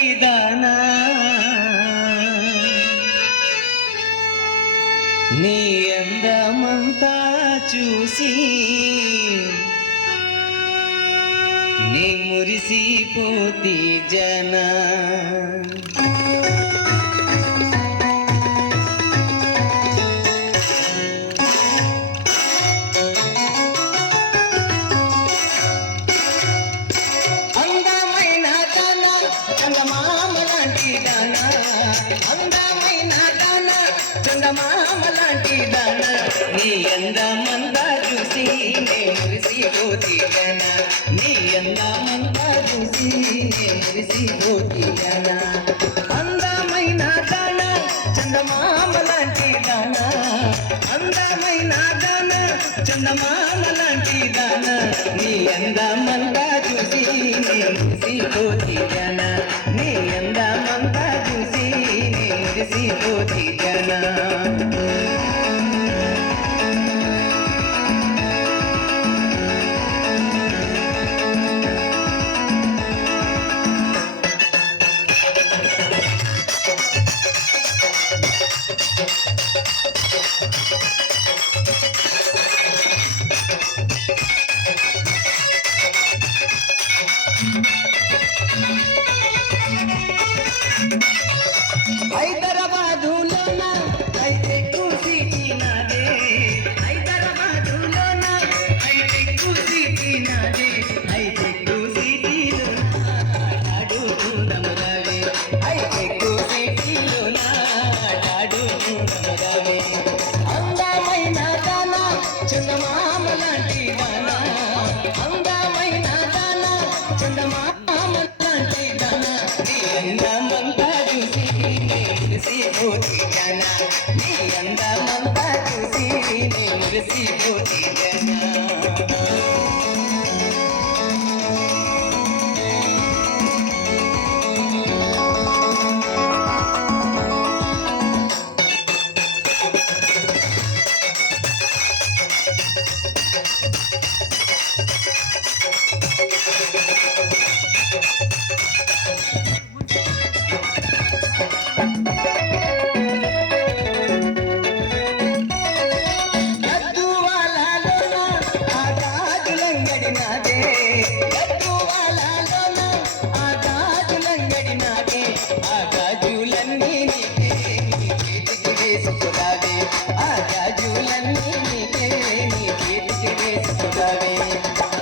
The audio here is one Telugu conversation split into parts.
దానా నీ అందమంతా చూసి నీ మురిసిపోతి జనా అందమైన దాన చందమామ లాంటి దాన నీ అందమంతా చూసి నే మురిసిపోతి జన నీ అందమంతా చూసి నే మురిసిపోతి జన అందమైన దాన చందమామ లాంటి దాన అందమైన దాన చందమామ లాంటి దాన నీ అందమంతా చూసి నే మురిసిపోతి జన నీ అందమంతా చూసి నే మురిసిపోతి జన హైదరాబాదులోన హైటెక్కు సిటీ నాదే హైదరాబాదులోన హైటెక్కు సిటీ నాదే హైటెక్కు సిటీలోన ఆడాడు నమరావే హైటెక్కు సిటీలోన ఆడాడు నమరావే అందమైన దాన చందమామ లాంటి దాన అందమైన దాన చందమామ లాంటి దాన నీ అందమంతా చూసి మురిసిపోతి జన నీ అందమంతా చూసి నే మురిసిపోతి జన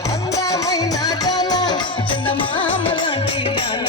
అందమైన దాన చందమామ లాంటి దాన